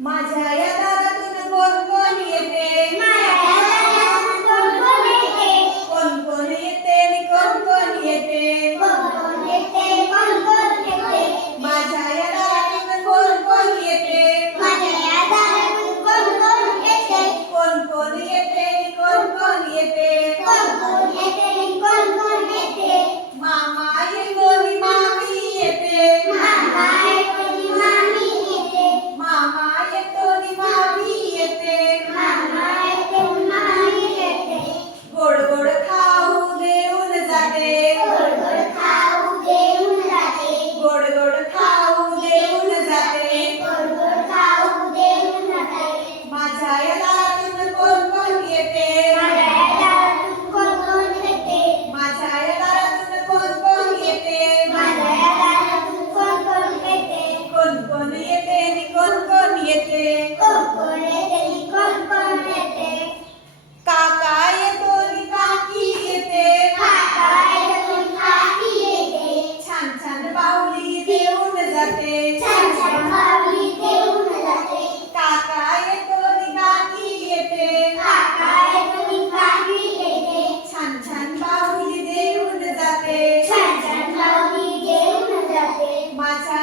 माझ्या या दारातून कोण कोण येते, कोण कोण येते आणि कोण कोण येते, माझ्या या दारातून कोण कोण येते, कोण कोण येते आणि कोण कोण येते, मामा येतो आणि मामी येते, मामा येतो आणि मामी येते, गोड गोड खाऊ देऊन जाते, गोड गोड खाऊ देऊन जाते, माझ्या या दारातून कोण कोण येते, माझ्या या दारातून कोण कोण येते, कोण कोण येते आणि कोण कोण येते, काका येतो आणि काकी येते, छान छान बाहुली देऊन जाते, काका येतो आणि काकी येते, छान छान बाहुली देऊन जाते, माझ्या